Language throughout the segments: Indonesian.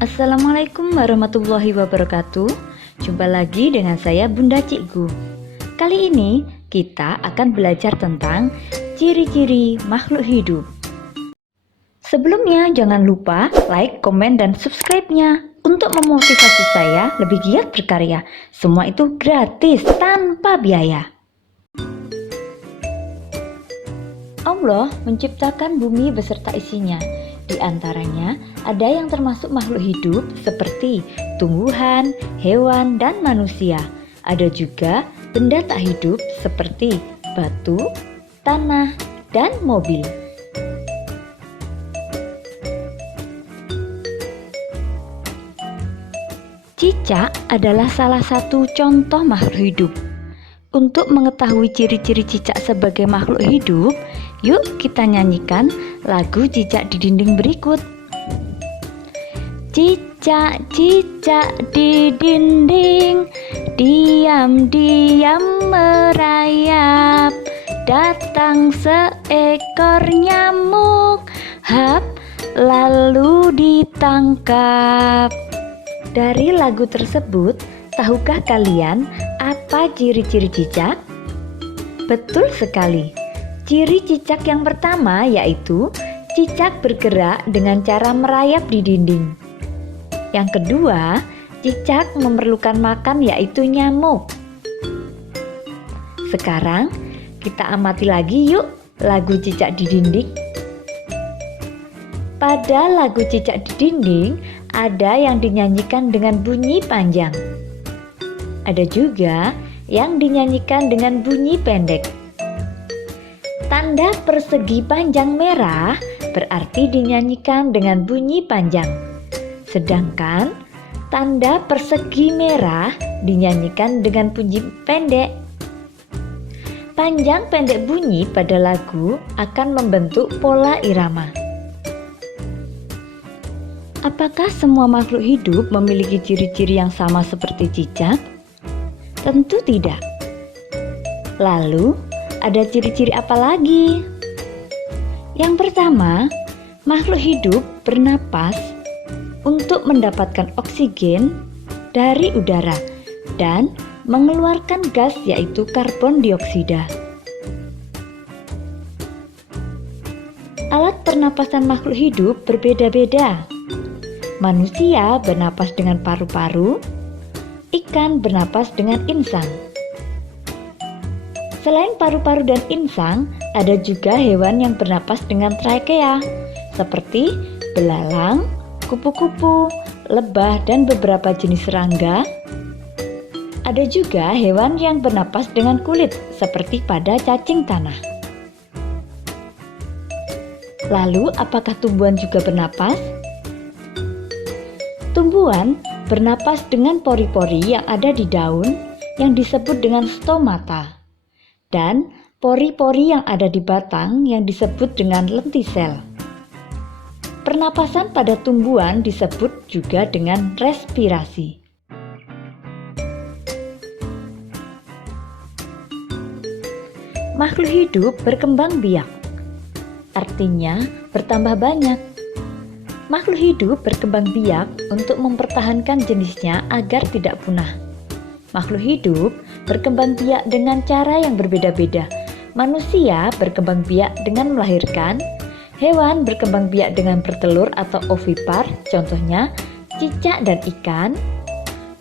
Assalamualaikum warahmatullahi wabarakatuh. Jumpa lagi dengan saya Bunda Cikgu. Kali ini kita akan belajar tentang ciri-ciri makhluk hidup. Sebelumnya jangan lupa like, komen, dan subscribe-nya untuk memotivasi saya lebih giat berkarya. Semua itu gratis tanpa biaya. Allah menciptakan bumi beserta isinya. Di antaranya ada yang termasuk makhluk hidup seperti tumbuhan, hewan, dan manusia. Ada juga benda tak hidup seperti batu, tanah, dan mobil. Cicak adalah salah satu contoh makhluk hidup. Untuk mengetahui ciri-ciri cicak sebagai makhluk hidup, yuk kita nyanyikan lagu cicak di dinding berikut. Cicak-cicak di dinding, diam-diam merayap. Datang seekor nyamuk, hap, lalu ditangkap. Dari lagu tersebut, tahukah kalian apa ciri-ciri cicak? Betul sekali. Ciri cicak yang pertama yaitu cicak bergerak dengan cara merayap di dinding. Yang kedua, cicak memerlukan makan yaitu nyamuk. Sekarang kita amati lagi yuk lagu cicak di dinding. Pada lagu cicak di dinding ada yang dinyanyikan dengan bunyi panjang. Ada juga yang dinyanyikan dengan bunyi pendek. Tanda persegi panjang merah berarti dinyanyikan dengan bunyi panjang. Sedangkan tanda persegi merah dinyanyikan dengan bunyi pendek. Panjang pendek bunyi pada lagu akan membentuk pola irama. Apakah semua makhluk hidup memiliki ciri-ciri yang sama seperti cicak? Tentu tidak. Lalu, ada ciri-ciri apa lagi? Yang pertama, makhluk hidup bernapas untuk mendapatkan oksigen dari udara dan mengeluarkan gas yaitu karbon dioksida. Alat pernapasan makhluk hidup berbeda-beda. Manusia bernapas dengan paru-paru, ikan bernapas dengan insang. Selain paru-paru dan insang, ada juga hewan yang bernapas dengan trakea, seperti belalang, kupu-kupu, lebah, dan beberapa jenis serangga. Ada juga hewan yang bernapas dengan kulit, seperti pada cacing tanah. Lalu, apakah tumbuhan juga bernapas? Tumbuhan bernapas dengan pori-pori yang ada di daun yang disebut dengan stomata dan pori-pori yang ada di batang yang disebut dengan lentisel. Pernapasan pada tumbuhan disebut juga dengan respirasi. Makhluk hidup berkembang biak, artinya bertambah banyak. Makhluk hidup berkembang biak untuk mempertahankan jenisnya agar tidak punah. Makhluk hidup berkembang biak dengan cara yang berbeda-beda. Manusia berkembang biak dengan melahirkan, hewan berkembang biak dengan bertelur atau ovipar, contohnya cicak dan ikan,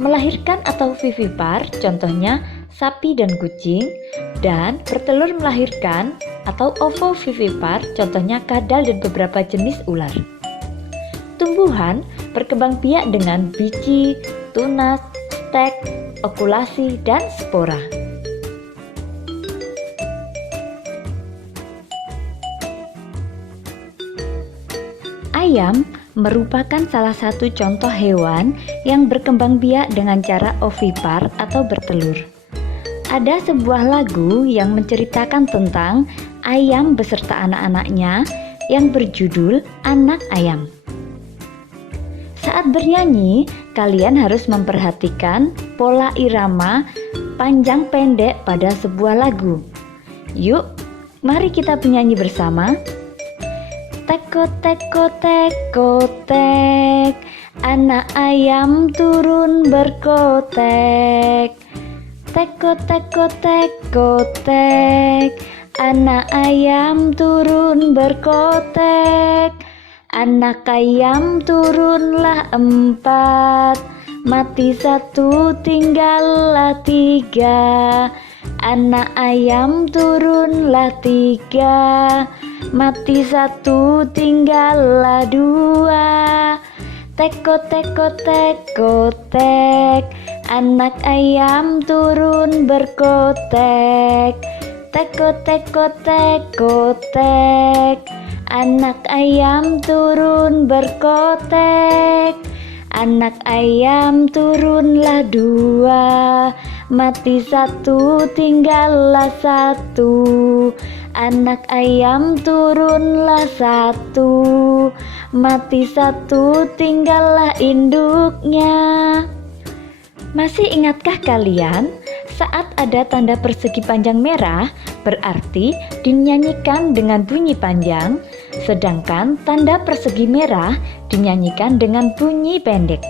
melahirkan atau vivipar, contohnya sapi dan kucing, dan bertelur melahirkan atau ovovivipar, contohnya kadal dan beberapa jenis ular. Tumbuhan berkembang biak dengan biji, tunas, stek, okulasi, dan spora. Ayam merupakan salah satu contoh hewan yang berkembang biak dengan cara ovipar atau bertelur. Ada sebuah lagu yang menceritakan tentang ayam beserta anak-anaknya yang berjudul Anak Ayam. Saat bernyanyi, kalian harus memperhatikan pola irama panjang pendek pada sebuah lagu. Yuk, mari kita bernyanyi bersama. Teko teko teko tek, Anak ayam turun berkotek, tek-kotek, kotek. Anak ayam turun berkotek. Anak ayam turunlah 4, mati 1 tinggallah 3. Anak ayam turunlah 3, mati 1 tinggallah 2. Tek-kotek, kotek. Anak ayam turun berkotek. Tek-kotek, kotek. Anak ayam turun berkotek. Anak ayam turunlah 2, mati 1 tinggallah 1. Anak ayam turunlah 1, mati 1 tinggallah induknya. Masih ingatkah kalian? Saat ada tanda persegi panjang merah, berarti dinyanyikan dengan bunyi panjang, sedangkan tanda persegi merah dinyanyikan dengan bunyi pendek.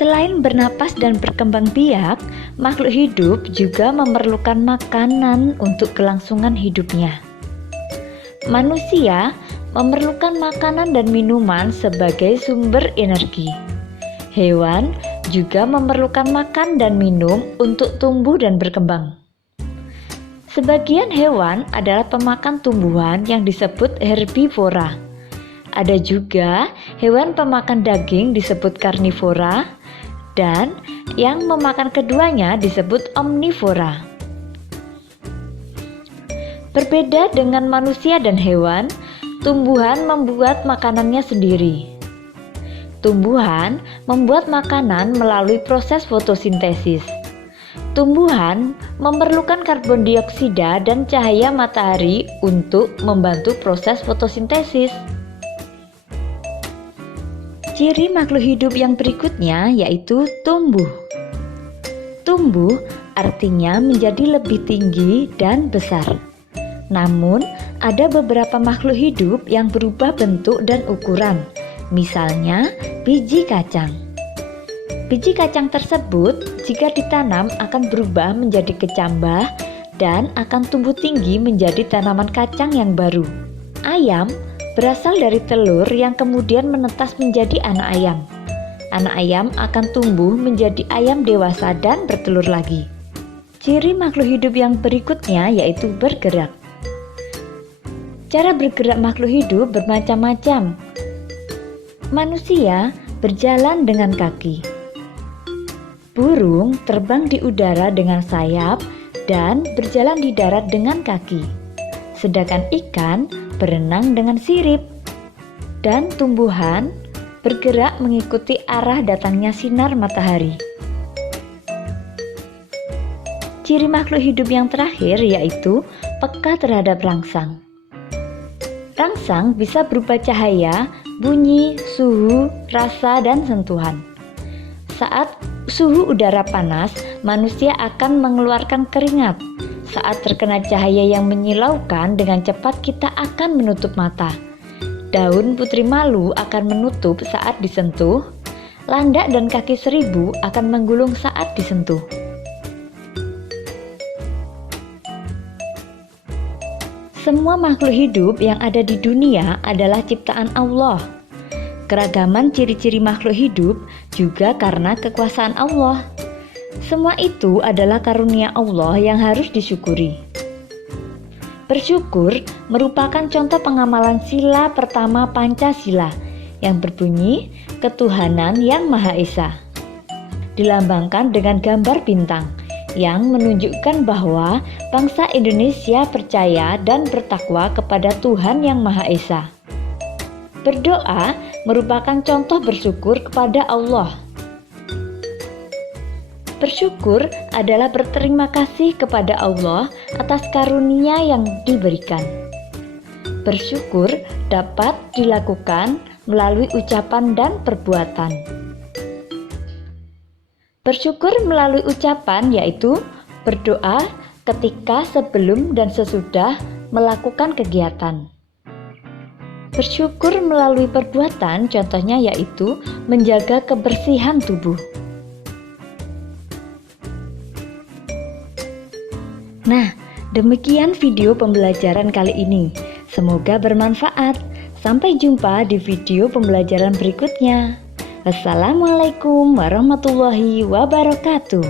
Selain bernapas dan berkembang biak, makhluk hidup juga memerlukan makanan untuk kelangsungan hidupnya. Manusia memerlukan makanan dan minuman sebagai sumber energi. Hewan juga memerlukan makan dan minum untuk tumbuh dan berkembang. Sebagian hewan adalah pemakan tumbuhan yang disebut herbivora. Ada juga hewan pemakan daging disebut karnivora, dan yang memakan keduanya disebut omnivora. Berbeda dengan manusia dan hewan, tumbuhan membuat makanannya sendiri. Tumbuhan membuat makanan melalui proses fotosintesis. Tumbuhan memerlukan karbon dioksida dan cahaya matahari untuk membantu proses fotosintesis. Ciri makhluk hidup yang berikutnya yaitu tumbuh. Tumbuh artinya menjadi lebih tinggi dan besar. Namun, ada beberapa makhluk hidup yang berubah bentuk dan ukuran. Misalnya, biji kacang. Biji kacang tersebut jika ditanam akan berubah menjadi kecambah dan akan tumbuh tinggi menjadi tanaman kacang yang baru. Ayam berasal dari telur yang kemudian menetas menjadi anak ayam. Anak ayam akan tumbuh menjadi ayam dewasa dan bertelur lagi. Ciri makhluk hidup yang berikutnya yaitu bergerak. Cara bergerak makhluk hidup bermacam-macam. Manusia berjalan dengan kaki. Burung terbang di udara dengan sayap dan berjalan di darat dengan kaki. Sedangkan ikan berenang dengan sirip. Dan tumbuhan bergerak mengikuti arah datangnya sinar matahari. Ciri makhluk hidup yang terakhir yaitu peka terhadap rangsang. Rangsang bisa berupa cahaya, bunyi, suhu, rasa, dan sentuhan. Saat suhu udara panas, manusia akan mengeluarkan keringat. Saat terkena cahaya yang menyilaukan, dengan cepat kita akan menutup mata. Daun putri malu akan menutup saat disentuh. Landak dan kaki seribu akan menggulung saat disentuh. Semua makhluk hidup yang ada di dunia adalah ciptaan Allah. Keragaman ciri-ciri makhluk hidup juga karena kekuasaan Allah. Semua itu adalah karunia Allah yang harus disyukuri. Bersyukur merupakan contoh pengamalan sila pertama Pancasila yang berbunyi Ketuhanan Yang Maha Esa. Dilambangkan dengan gambar bintang yang menunjukkan bahwa bangsa Indonesia percaya dan bertakwa kepada Tuhan Yang Maha Esa. Berdoa merupakan contoh bersyukur kepada Allah. Bersyukur adalah berterima kasih kepada Allah atas karunia yang diberikan. Bersyukur dapat dilakukan melalui ucapan dan perbuatan. Bersyukur melalui ucapan yaitu berdoa ketika sebelum dan sesudah melakukan kegiatan. Bersyukur melalui perbuatan, contohnya yaitu menjaga kebersihan tubuh. Nah, demikian video pembelajaran kali ini. Semoga bermanfaat. Sampai jumpa di video pembelajaran berikutnya. Wassalamualaikum warahmatullahi wabarakatuh.